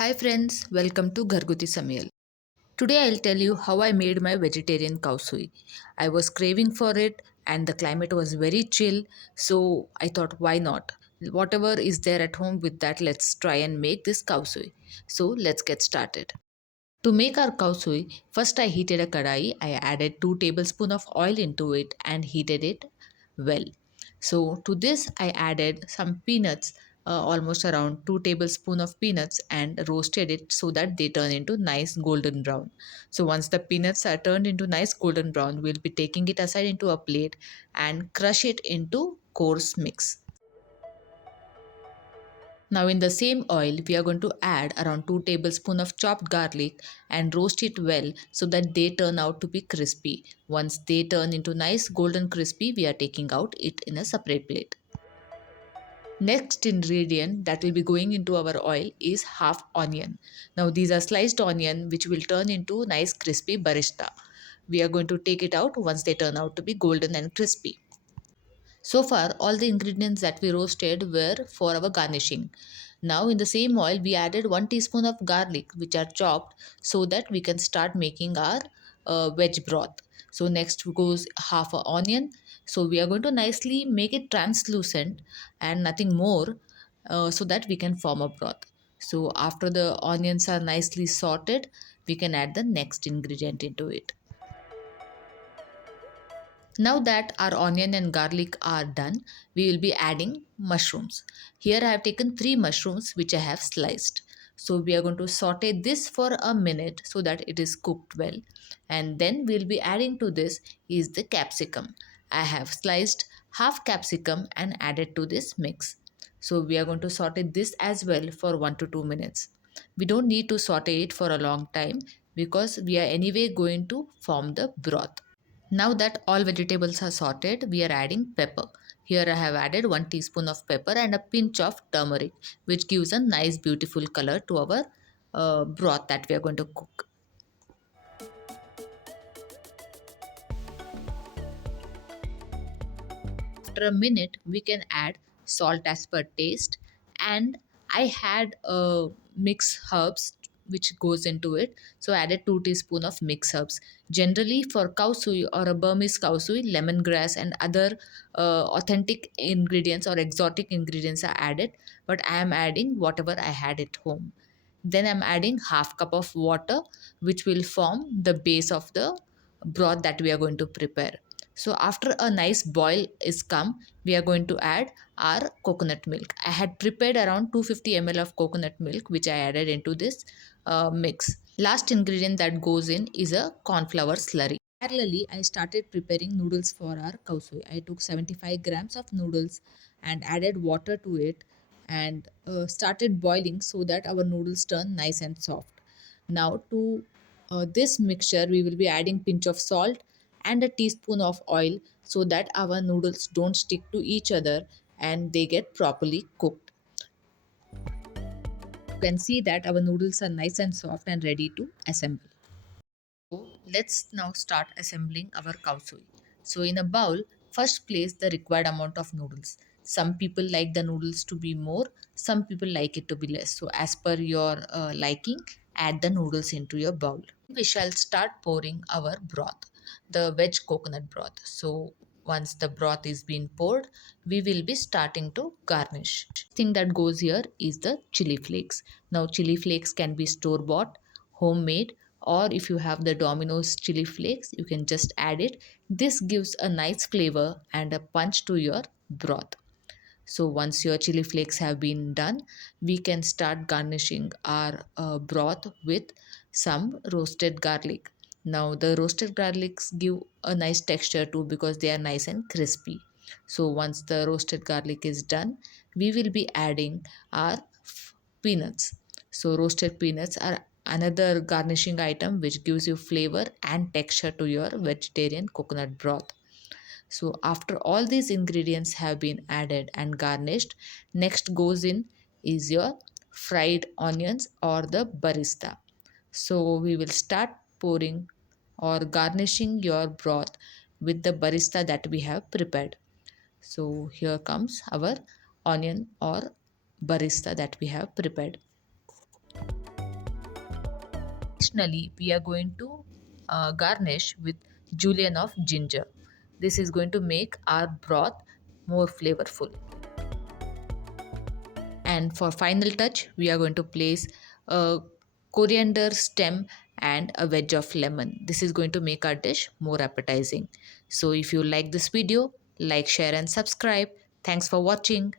Hi friends, welcome to Gharguti Samyal. Today I'll tell you how I made my vegetarian khowsuey. I was craving for it and the climate was very chill, so I thought why not? Whatever is there at home with that, let's try and make this khowsuey. So let's get started. To make our khowsuey, first I heated a kadai. I added 2 tablespoons of oil into it and heated it well. So to this I added some peanuts, almost around 2 tablespoons of peanuts, and roasted it so that they turn into nice golden brown. So once the peanuts are turned into nice golden brown, we'll be taking it aside into a plate and crush it into coarse mix. Now in the same oil, we are going to add around 2 tablespoons of chopped garlic and roast it well so that they turn out to be crispy. Once they turn into nice golden crispy, we are taking out it in a separate plate. Next ingredient that will be going into our oil is half onion. Now these are sliced onion which will turn into nice crispy barista. We are going to take it out once they turn out to be golden and crispy. So far, all the ingredients that we roasted were for our garnishing. Now, in the same oil, we added 1 teaspoon of garlic, which are chopped, so that we can start making our veg broth. So, next goes half a onion. So, we are going to nicely make it translucent and nothing more, so that we can form a broth. So, after the onions are nicely sorted, we can add the next ingredient into it. Now that our onion and garlic are done, we will be adding mushrooms. Here I have taken 3 mushrooms which I have sliced. So we are going to saute this for a minute so that it is cooked well. And then we will be adding to this is the capsicum. I have sliced half capsicum and added to this mix. So we are going to saute this as well for 1 to 2 minutes. We don't need to saute it for a long time because we are anyway going to form the broth. Now that all vegetables are sorted, we are adding pepper. Here I have added 1 teaspoon of pepper and a pinch of turmeric, which gives a nice beautiful color to our broth that we are going to cook. After a minute, we can add salt as per taste, and I had mixed herbs which goes into it. So I added 2 teaspoon of mixed herbs. Generally for cow suey or a Burmese cow suey, lemongrass and other authentic ingredients or exotic ingredients are added, but I am adding whatever I had at home. Then I'm adding half cup of water, which will form the base of the broth that we are going to prepare. So after a nice boil is come, we are going to add our coconut milk. I had prepared around 250 ml of coconut milk, which I added into this mix. Last ingredient that goes in is a corn flour slurry. Parallelly, I started preparing noodles for our khowsuey. I took 75 grams of noodles and added water to it and started boiling so that our noodles turn nice and soft. Now to this mixture, we will be adding pinch of salt and a teaspoon of oil so that our noodles don't stick to each other and they get properly cooked. You can see that our noodles are nice and soft and ready to assemble. So let's now start assembling our khowsuey. So in a bowl, first place the required amount of noodles. Some people like the noodles to be more, some people like it to be less. So as per your liking, add the noodles into your bowl. We shall start pouring our broth, the veg coconut broth. So once the broth is being poured, we will be starting to garnish. Thing that goes here is the chili flakes. Now chili flakes can be store bought, homemade, or if you have the Domino's chili flakes, you can just add it. This gives a nice flavor and a punch to your broth. So once your chili flakes have been done, we can start garnishing our broth with some roasted garlic. Now the roasted garlics give a nice texture too because they are nice and crispy. So once the roasted garlic is done, we will be adding our peanuts. So roasted peanuts are another garnishing item which gives you flavor and texture to your vegetarian coconut broth. So after all these ingredients have been added and garnished, next goes in is your fried onions or the barista. So we will start pouring or garnishing your broth with the barista that we have prepared. So here comes our onion or barista that we have prepared. Additionally, we are going to garnish with julienne of ginger. This is going to make our broth more flavorful. And for final touch, we are going to place a coriander stem and a wedge of lemon. This is going to make our dish more appetizing. So if you like this video, like, share and subscribe. Thanks for watching.